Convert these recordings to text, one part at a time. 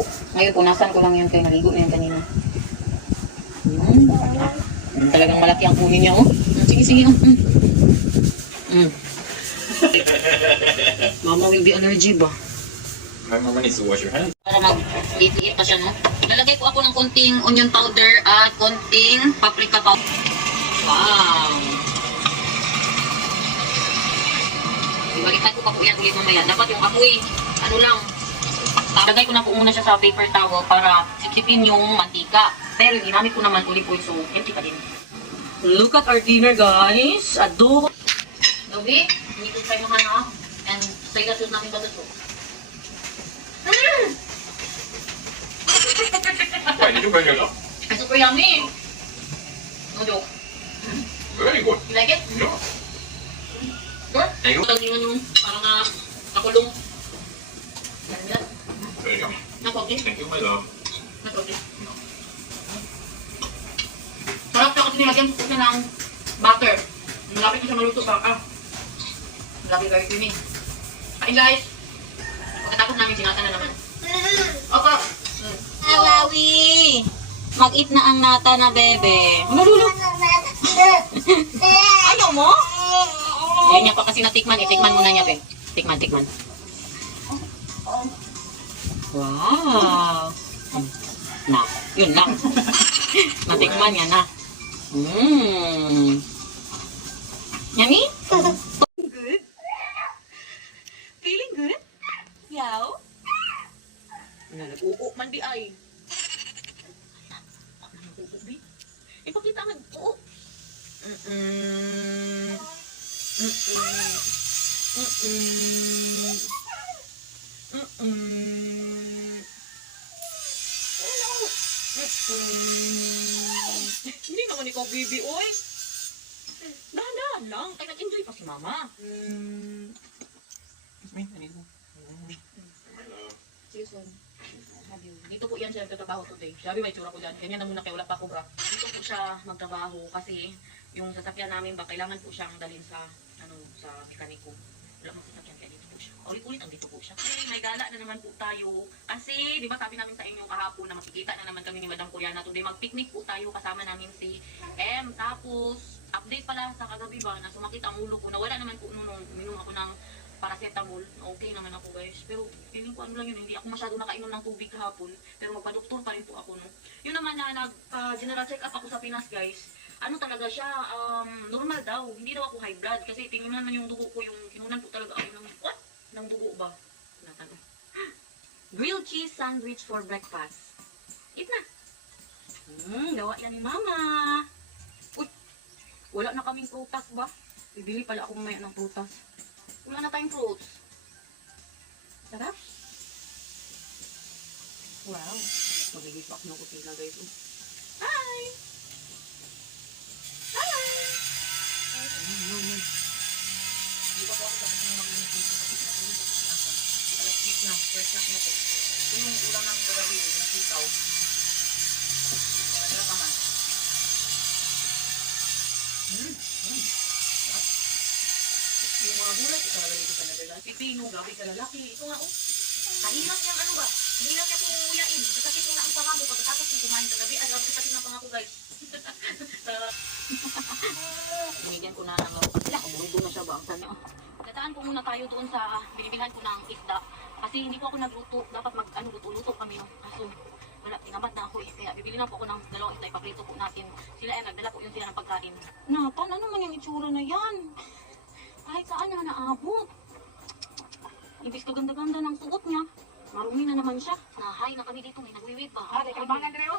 po. Ngayon, punasan ko lang yan kaya naligo na yan kanina. Talagang malaki ang kunin niya, oh. Sige, sige. Mama will be allergy ba? My mama needs to wash your hands. Para mag-liit-liit pa siya, no? Lalagay ko ako ng konting onion powder at konting paprika powder. Wow! Ibalikan ko pa po yan ulit mamaya. Dapat yung apoy, ano lang, lagay ko na po muna siya sa paper towel para sipsipin yung mantika. Pero ginamit ko naman olive oil, so empty pa din. Look at our dinner, guys. Adobo. Dobi, hindi ko try mahana. And say the sauce natin ba ito? Why did you bring it up? It's super yummy. No joke. Very good. You like it? Yeah. Sure? Thank you. Ito yun yung parang nakulong. Very yum. Nakoki. Thank you, my love. Nakoki. Sarap siya kasi nilagyan ko siya ng butter. Malapit ko siya maluto pa. Malapit very creamy. Kain guys. Pagkatapos namin sinasa na naman. Opo. Awawi! Mag-eat na ang nata na bebe. Malulo. Ayaw mo? Hindi niya pa kasi natikman. Itikman muna niya, be. Tikman, tikman. Wow! Na, yun lang. Natikman niya na. Yummy? Good? Feeling good? Yaw? Nag-uuk man di ay. Ipakita nga. Oo. Hindi naman ikaw, baby, oy. Dahan-dahan lang. Kaya nag-enjoy pa si mama. Excuse me, I need to. See you soon. Love you. Dito po yan siya nagtatrabaho today. Sabi may tsura ko dyan. Ganyan na muna kaya wala pa ako bra. Dito po siya magtrabaho kasi yung sasakyan namin ba kailangan po siyang dalhin sa sa mekaniko. Wala mang sasakyan kaya dito po siya. Ulit-ulit ang dito po siya. Okay, may gala na naman po tayo. Kasi di ba sabi namin sa inyo kahapon na makikita na naman kami ni Madam Koreana today. Mag-picnic po tayo kasama namin si M. Tapos update pala sa kagabi ba na sumakit ang ulo ko. Nawala naman po nung uminom ako ng paracetamol. Okay naman ako guys. Pero feeling ko ano lang yun. Hindi ako masyado nakainom ng tubig kahapon. Pero magpa-doktor pa rin po ako. No? Yun naman na nag-general check-up ako sa Pinas guys. Ano talaga siya, normal daw. Hindi daw ako high blood. Kasi tingnan naman yung dugo ko. Yung kinunan po talaga ako ng, what? Ng dugo ba? Natanong. Grilled cheese sandwich for breakfast. Eat na. Gawa yan ni mama. Uy, wala na kaming prutas ba? Bibili pala ako mamaya ng prutas. Wala na tayong fruits. Sarap. Wow. Magiging pa ako ng kusina guys. Hi! Hi! Hindi pa po ako tapos ng mag-inis dito kasi alas 8 na. First snack na po. Ito yung ulam ng kagabi. Nasitaw. Kaya ka man. Yung mga gulay, ito talaga dito sa Netherlands. Pipino, gabi sa lalaki. Ito nga, oh. Kahirap niyang ano ba? Kahirap niya kung uyain. Kasakit mo na ang pangako pagkatapos ng kumain sa gabi. Ay, grabe kasakit ng pangako, guys. Binigyan ko na ng laro. Sila, umundo na siya ba? Ang tanyo. Gataan po muna tayo doon sa binibilhan ko ng isda. Kasi hindi po ako nagluto. Dapat luto-luto kami. Kaso, wala, tinamad na ako eh. Kaya bibili na po ako ng dalawang isda. Ipaprito po natin. Sila ay nagdala po yung sila ng pagkain. Natan, ano naman yung itsura na yan? Kahit saan na naabot. Ibig kaganda-ganda ng suot niya. Marumi na naman siya. Nahay na kami dito. May nagwiwid ba? Kalbangan rin oh.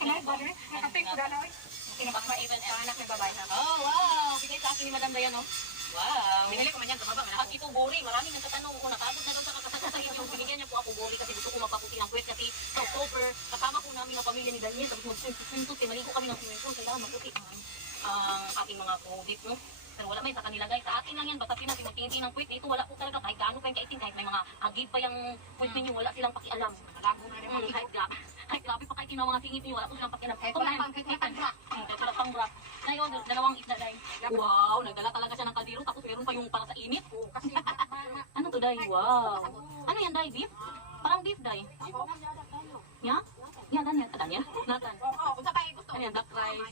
Ano ba rin? Nakatay ko dala eh. Pinapakma-even anak ng babae na. Oh, wow. Bigay sa akin ni Madam Dayan, oh. Wow. Binili ko man yan. Tumaba man At ako. ito, gori. Maraming nagtatanong kung natabot na daw sa kakasakit sa inyo. Binigyan niya po ako gori kasi gusto ko mapaputi ng puwet. Kasi sa October, kasama po namin ang pamilya ni Daniel. Tapos mag-swim suit. Maligo kami ng swimming pool. Kailangan maputi ang aking mga co-dip, no? Pero wala may sa kanila guys. Sa atin lang yan. Basta pinatin magtingin ng puwet. Ito wala po talaga. Kahit gaano kayong kaitin. Kahit may mga agib pa yung puwet ninyo. Wala silang pakialam. Lago na rin. Kahit grabe pa kahit mga singit niyo. Wala po silang pakialam. Kahit wala pang bra. Kahit wala pang bra. Ngayon, dalawang isda dahil. Wow, nagdala talaga siya ng kaldero. Tapos meron pa yung para sa init. Kasi Ano to dahil? Wow. Ano yan dahil, beef? Parang beef dye. Ya? Ya, Daniel. Daniel? Nathan. Ano yan? Black rice.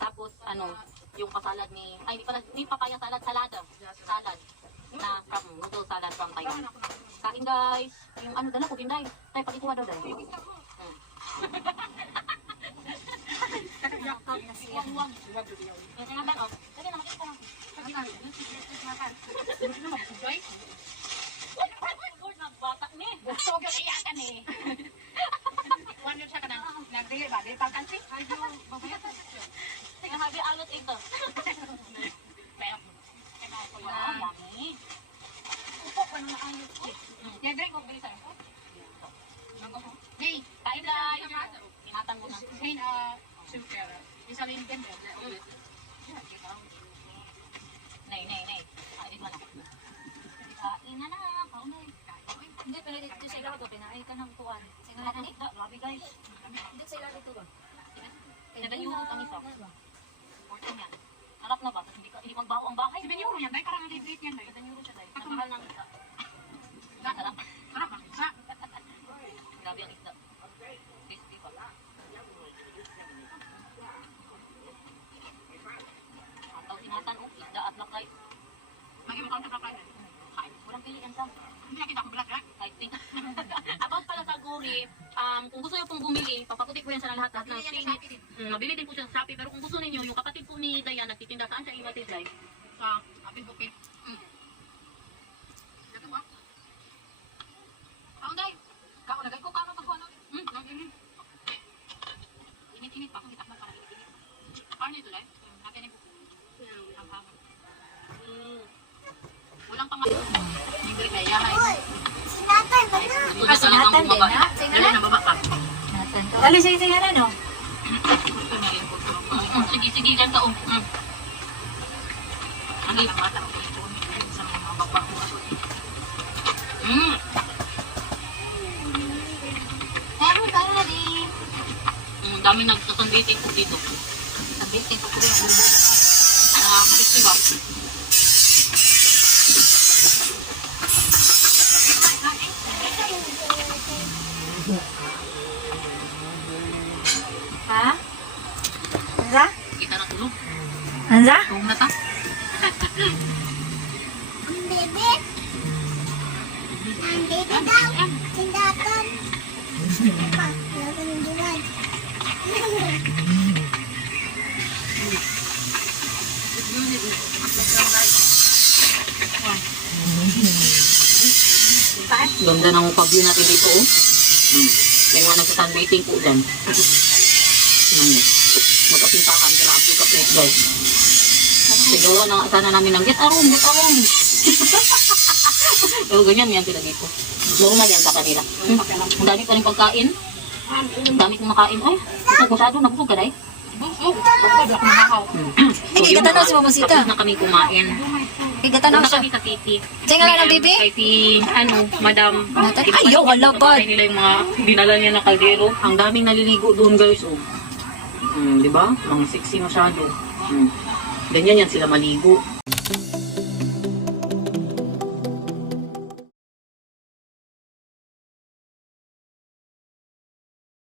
Tapos, ano, yung pasalad ni, ay, hindi papaya salad, salada. Salad. Na from, noodle salad from Taiwan. Kain guys. Yung ano, dala ko, Binday. Tay, pakikuha daw dahil. Habi alot ito. Yummy. Kain guys. Ingatan mo na. Nay. Kain mo na. Kain na na. Kaunay. Hindi, pero dito sa ilaw ito, pinaay ka ng kuwan. Sa Lahat ng isda. Grabe guys. Dito sa ilaw ito ba? Sabi yung ang isa. Portion yan. Harap na ba? Tapos hindi magbaho ang bahay. Sabi niyo yan. Dahil karang libre yan. Dahil euro siya dahil. Nagmahal ng isda. Sarap. Grabe ang isda. Crispy pa. Ataw sinatan o isda at lakay. Walang pilihan sa. I think. About pala sa guri, kung gusto nyo pong bumili, papakutik ko yan sa lahat ng singit. Mabili din po siya sa Shopee, pero kung gusto ninyo, yung kapatid po ni Dayan nagtitinda, saan siya ibatid live? Sa Apid Bukit. Kaunday! Kaunagay ko, karo pag ano? Init-init pa, kung itak na para init-init. Paano ito live? Natin yung buko. Ang haba. Walang pang yung green na yahay. Sinatan din, ha? Dali na baba ka. Sinatan ka. Dali sa isa no? Sige, dyan ka. Ang ilang mata. Sa mga magbago. Ang dami nagsasandating po dito. Sandating po ko rin. Crispy ba? Ha? Anza? Kita na tulog. Anza? Tulog na ta. Ganda ng pag-view natin dito, oh. May mga nagsasunbathing po dyan. Magkapintahan, grabe ka plate, guys. Sigawa na sana namin ng get arom. Pero ganyan yan sila dito. Normal yan sa kanila. Ang dami pa rin pagkain. Ang dami kong nakain. Ay, masyado nabusog ka dahil. Hindi ka tanaw si Mamasita. Tapos na kami kumain. Hindi ka tanaw Una siya. kami sa city. Diyan nga lang ang bibi? Kay si, madam. Ayaw, kalabad. Kapatay nila yung mga dinala niya na kaldero. Ang daming naliligo doon, guys. Oh. Di ba? Mga sexy masyado. Ganyan yan sila maligo.